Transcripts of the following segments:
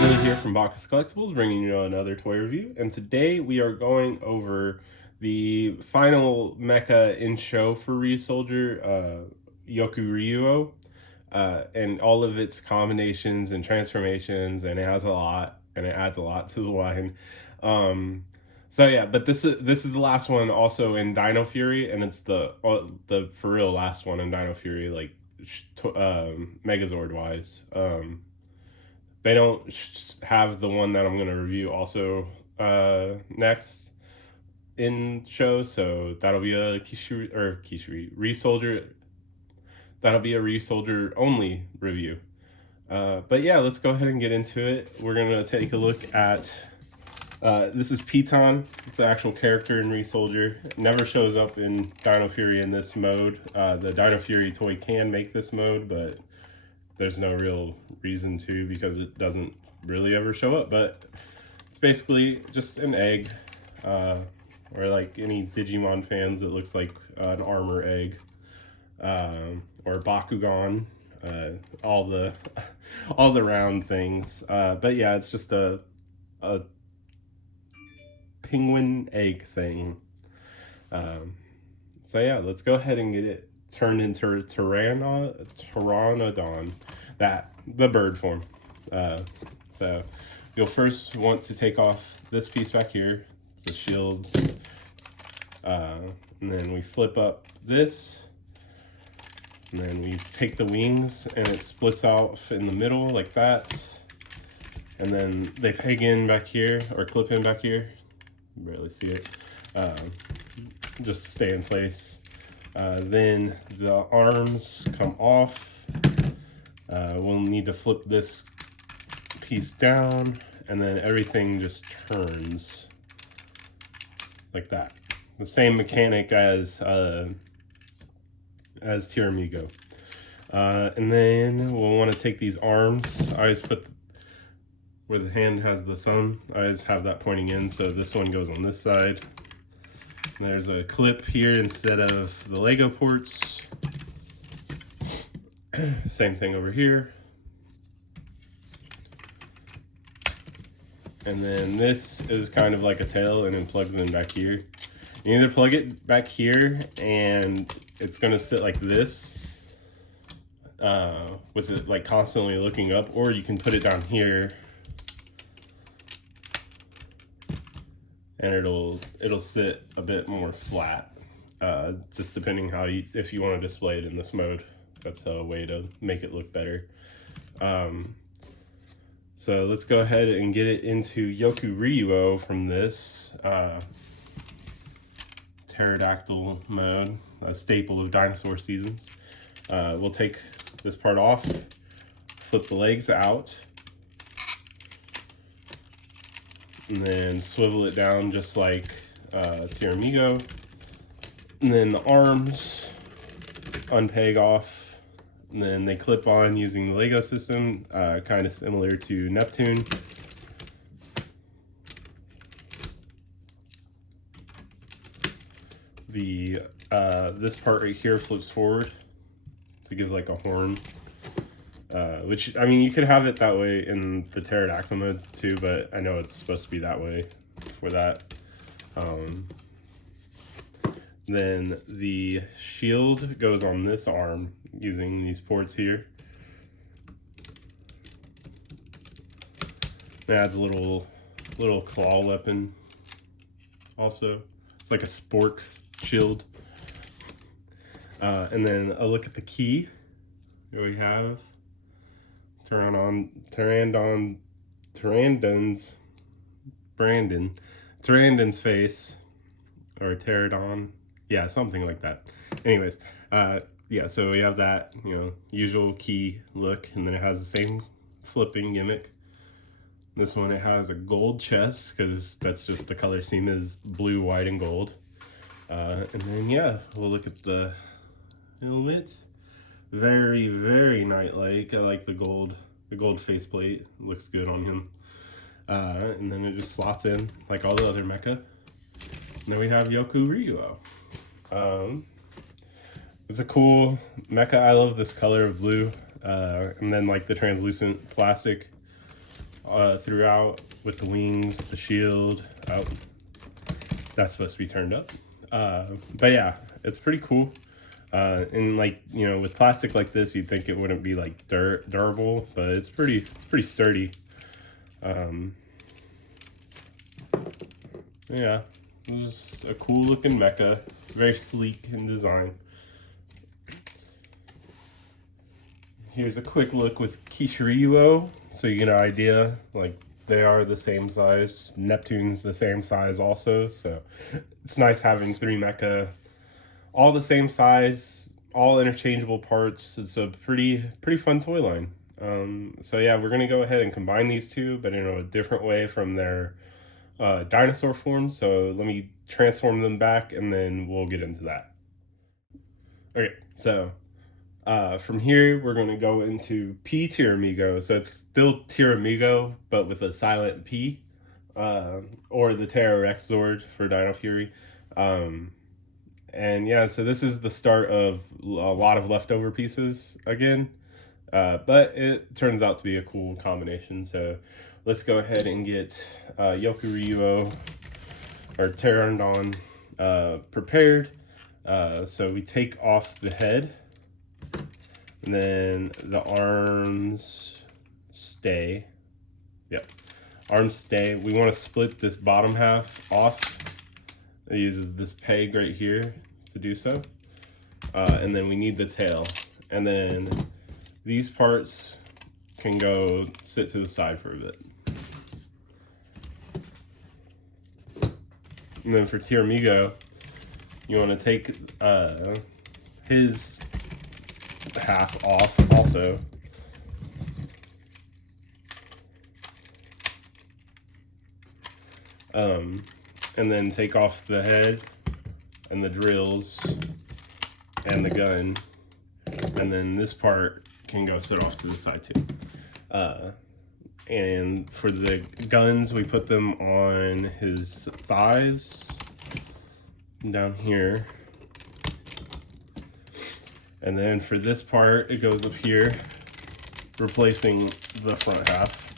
Billy here from Bacchus Collectibles, bringing you another toy review. And today we are going over the final mecha in show for Ryusoulger, YokuRyuOh, and all of its combinations and transformations. And it has a lot, and it adds a lot to the line. So yeah, but this is the last one also in Dino Fury, and it's the for real last one in Dino Fury, like Megazord wise. They don't have the one that I'm going to review also next in show, so that'll be a Kishiryu Ryusoulger. That'll be a Ryusoulger only review. But yeah, let's go ahead and get into it. We're gonna take a look at this is Ptera. It's an actual character in Ryusoulger. It never shows up in Dino Fury in this mode. The Dino Fury toy can make this mode, but there's no real reason to because it doesn't really ever show up. But it's basically just an egg, or like any Digimon fans, it looks like an armor egg, or Bakugan, all the round things. But yeah, it's just a penguin egg thing. So yeah, let's go ahead and get it turned into Pteranodon, the bird form. So you'll first want to take off this piece back here. It's a shield. And then we flip up this. And then we take the wings and it splits off in the middle like that. And then they peg in back here, or clip in back here. You barely see it. Just to stay in place. Then the arms come off. We'll need to flip this piece down, and then everything just turns like that. The same mechanic as Tiramigo. And then we'll want to take these arms. I always put where the hand has the thumb. I always have that pointing in, so this one goes on this side. There's a clip here instead of the Lego ports. Same thing over here. And then this is kind of like a tail, and it plugs in back here. You either plug it back here and it's gonna sit like this, with it like constantly looking up, or you can put it down here and it'll sit a bit more flat, just depending how if you want to display it in this mode. That's a way to make it look better. So let's go ahead and get it into YokuRyuOh from this pterodactyl mode, a staple of dinosaur seasons. We'll take this part off, flip the legs out, and then swivel it down just like Tiramigo. And then the arms unpeg off, and then they clip on using the Lego system, kind of similar to Neptune. This part right here flips forward to give like a horn. Which, I mean, you could have it that way in the pterodactyl mode too, but I know it's supposed to be that way for that. Then the shield goes on this arm using these ports here. It adds a little claw weapon also. It's like a spork shield. And then a look at the key. Here we have Pterandon's face, or pterodon, yeah, something like that. Anyways, yeah, so we have that, you know, usual key look, and then it has the same flipping gimmick. This one, it has a gold chest, because that's just the color scheme is blue, white, and gold. And then, yeah, we'll look at the helmet. Very, very knight-like. I like the gold faceplate. Looks good on him. And then it just slots in like all the other mecha. And then we have YokuRyuOh. It's a cool mecha. I love this color of blue. And then like the translucent plastic throughout with the wings, the shield. Oh, that's supposed to be turned up. But yeah, it's pretty cool. And like, you know, with plastic like this, you'd think it wouldn't be like durable, but it's pretty sturdy. Yeah, it's a cool looking mecha, very sleek in design. Here's a quick look with KishiryuOh, so you get an idea. Like, they are the same size. Neptune's the same size also, so it's nice having 3 mecha all the same size, all interchangeable parts. It's a pretty fun toy line. So yeah, we're gonna go ahead and combine these two, but in a different way from their dinosaur forms. So let me transform them back, and then we'll get into that. Okay, so from here, we're going to go into Ptera. So it's still Ptera, but with a silent P, or the Ptera Rex Zord for Dino Fury. And yeah, so this is the start of a lot of leftover pieces again, but it turns out to be a cool combination. So let's go ahead and get YokuRyuOh, or Pteranodon, prepared. So we take off the head. And then the arms stay. Yep. Arms stay. We want to split this bottom half off. It uses this peg right here to do so. And then we need the tail. And then these parts can go sit to the side for a bit. And then for Ptera, you want to take his half off also. And then take off the head and the drills and the gun, and then this part can go sit off to the side too. And for the guns, we put them on his thighs down here. And then for this part, it goes up here, replacing the front half,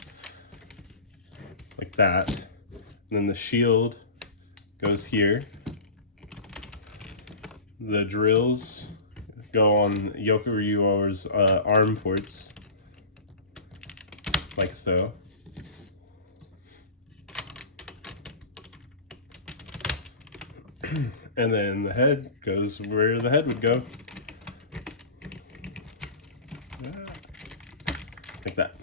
like that. And then the shield goes here. The drills go on YokuRyuOh's arm ports, like so. And then the head goes where the head would go. Like that.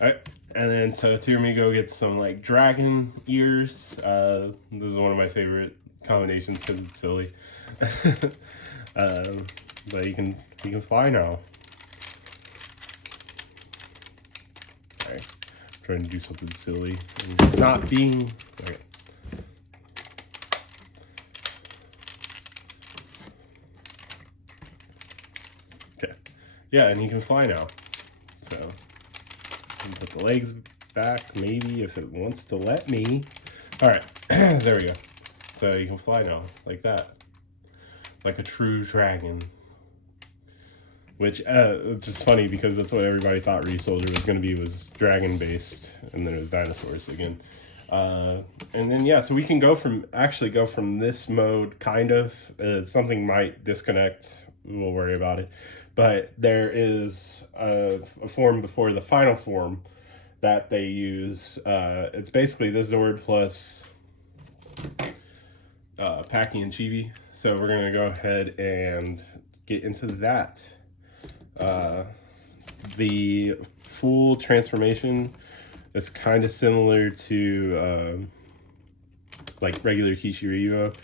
Alright, and then so Ptera gets some like dragon ears. This is one of my favorite combinations because it's silly. But he can fly now. Alright, I'm trying to do something silly and not being. Okay. Okay. Yeah, and he can fly now. So put the legs back, maybe, if it wants to let me. All right, there we go. So you can fly now, like that, like a true dragon. Which it's just funny because that's what everybody thought Ryusoulger was going to be, was dragon based, and then it was dinosaurs again. And then yeah, so we can actually go from this mode, kind of. Something might disconnect. We'll worry about it. But there is a form before the final form that they use. It's basically the Zord plus Packy and Chibi. So we're going to go ahead and get into that. The full transformation is kind of similar to like regular Kishiryu.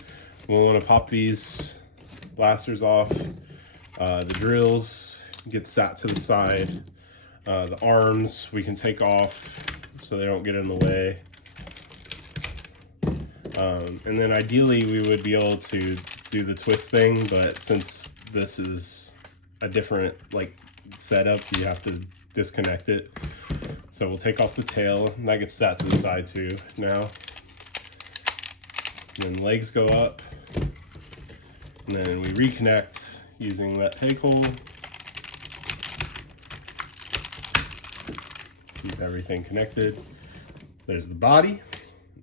We'll want to pop these blasters off. The drills get sat to the side. The arms we can take off so they don't get in the way. And then ideally we would be able to do the twist thing, but since this is a different like setup, you have to disconnect it. So we'll take off the tail, and that gets sat to the side too now. And then legs go up, and then we reconnect using that peg hole. Keep everything connected. There's the body.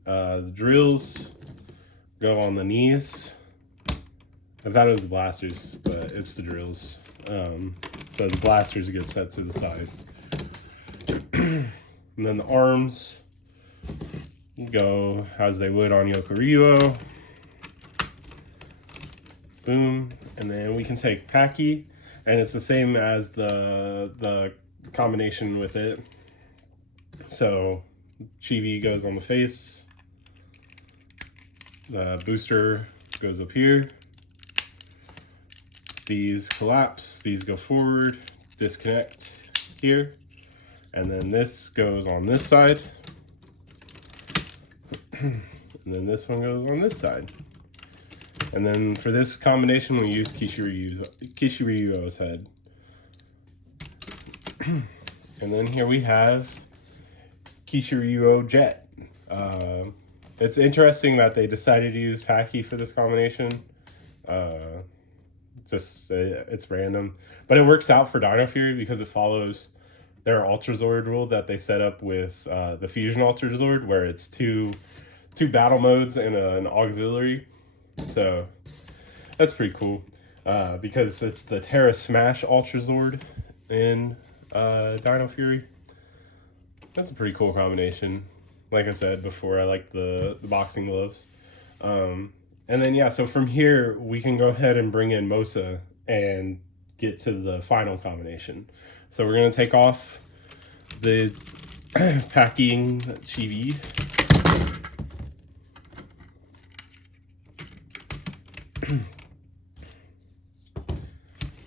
The drills go on the knees. I thought it was the blasters, but it's the drills. So the blasters get set to the side. And then the arms go as they would on YokuRyuOh. Boom. And then we can take Paki, and it's the same as the combination with it. So Chibi goes on the face. The booster goes up here. These collapse, these go forward, disconnect here. And then this goes on this side. And then this one goes on this side. And then for this combination, we use Kishiryu's head. And then here we have YokuRyuOh Jet. It's interesting that they decided to use Paki for this combination. It's random. But it works out for Dino Fury because it follows their Ultra Zord rule that they set up with the Fusion Ultra Zord, where it's two battle modes and an auxiliary. So that's pretty cool because it's the Ptera Smash Ultra Zord in Dino Fury. That's a pretty cool combination. Like I said before, I like the boxing gloves. And then yeah, so from here we can go ahead and bring in Mosa and get to the final combination. So we're gonna take off the packing chibi.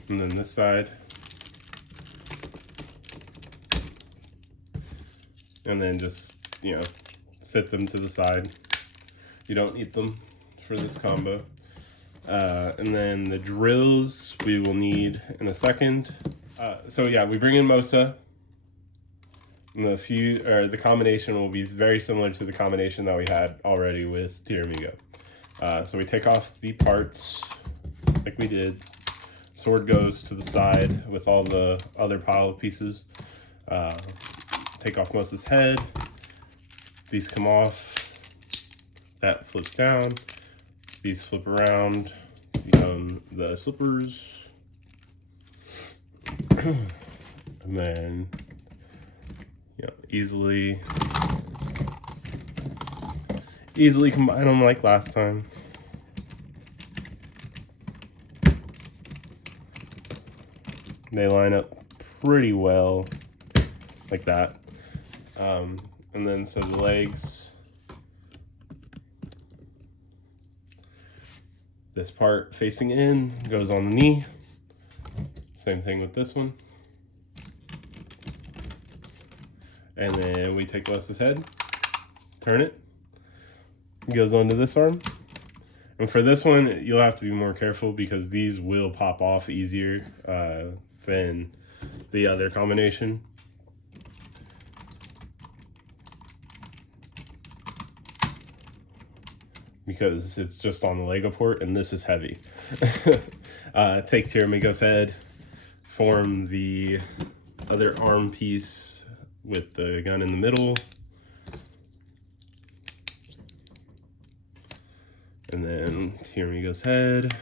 And then this side. And then just, sit them to the side. You don't need them for this combo. And then the drills we will need in a second. So yeah, we bring in Mosa. And the combination will be very similar to the combination that we had already with Tiramigo. So we take off the parts like we did. Sword goes to the side with all the other pile of pieces. Take off Mosa's head. These come off. That flips down. These flip around, become the slippers. And then, easily combine them like last time. They line up pretty well like that. And then so the legs, this part facing in goes on the knee. Same thing with this one. And then we take Les's head, turn it, goes onto this arm. And for this one, you'll have to be more careful because these will pop off easier than the other combination. Because it's just on the Lego port and this is heavy. Take Tiramigo's head, form the other arm piece with the gun in the middle. And then Tiramigo's head.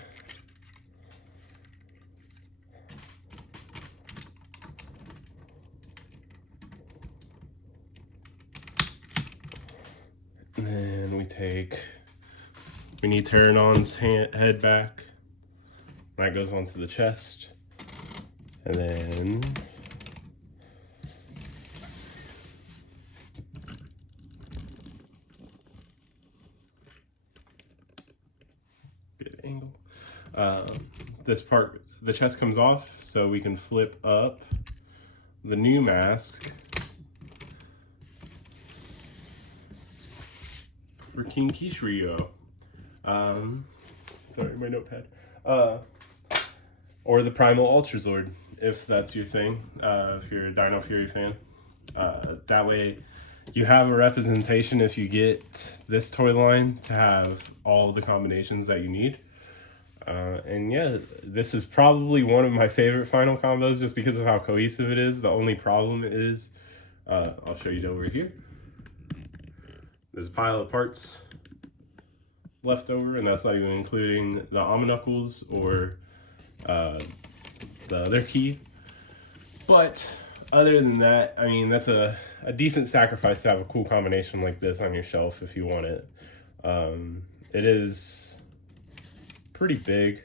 And then we need Pteranon's head back. That goes onto the chest. And then angle. This part, the chest comes off, so we can flip up the new mask for King Kishiryu. Sorry, my notepad. Or the Primal Ultra Zord, if that's your thing, if you're a Dino Fury fan. That way you have a representation if you get this toy line to have all the combinations that you need. And yeah, this is probably one of my favorite final combos just because of how cohesive it is. The only problem is I'll show you over here. There's a pile of parts left over, and that's not even including the Knuckles or the other key. But other than that, I mean, that's a decent sacrifice to have a cool combination like this on your shelf if you want it. It is pretty big,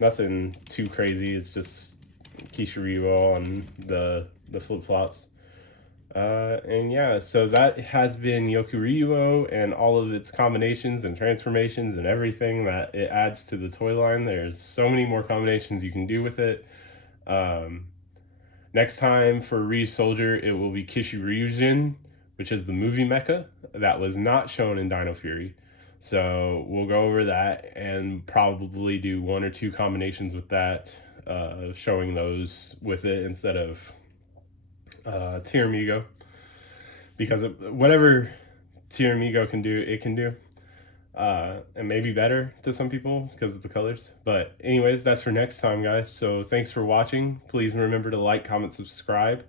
nothing too crazy. It's just Kishiryu on the flip-flops. And yeah, so that has been YokuRyuOh and all of its combinations and transformations and everything that it adds to the toy line. There's so many more combinations you can do with it. Next time for Ryusoulger, it will be Kishiryu, which is the movie mecha that was not shown in Dino Fury. So we'll go over that and probably do 1 or 2 combinations with that, showing those with it instead of Tiramigo, because whatever Tiramigo can do, it can do, and maybe better to some people because of the colors. But anyways, that's for next time, guys. So thanks for watching. Please remember to like, comment, subscribe.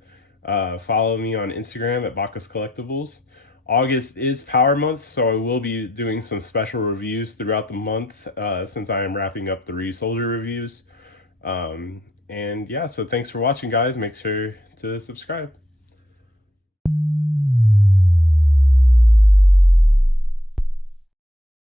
Follow me on Instagram at Bacchus Collectibles. August is Power Month, so I will be doing some special reviews throughout the month, since I am wrapping up the Ryusoulger reviews. And yeah, so thanks for watching, guys. Make sure to subscribe.